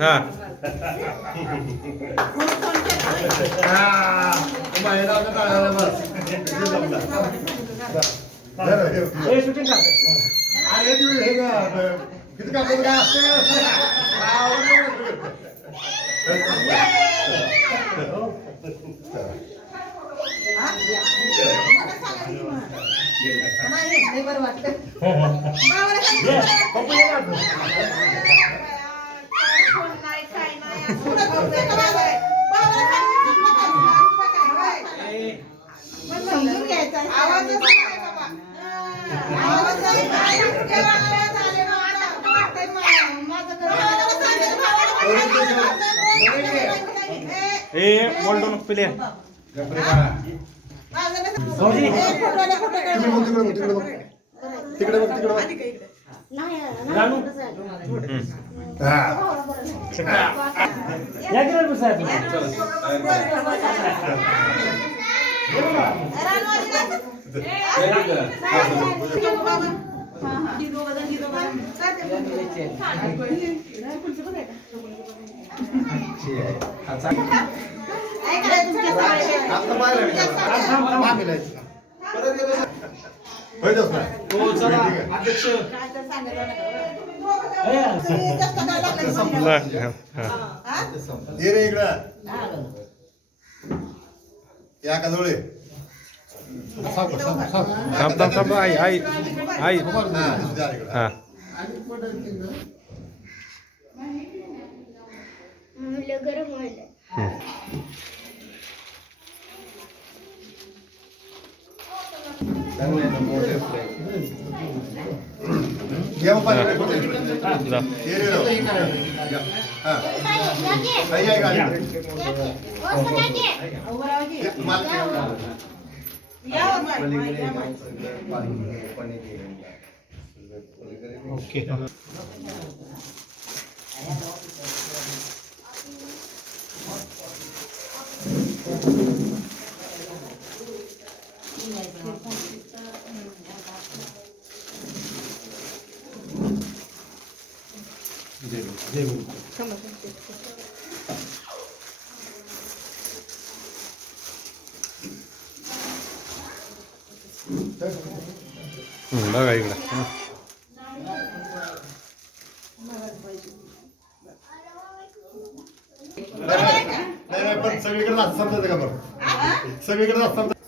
हा समजून घ्यायचा आवाज बोलतो नको पिल्या तिकडे बघ ये रे इकडं या का जोळे थांब आई आई आई हा या बाबा ये रे आई आई गाडी ओके बघा इकडं नाही पण सगळीकडे समजायचं का बरं सगळीकडे समजा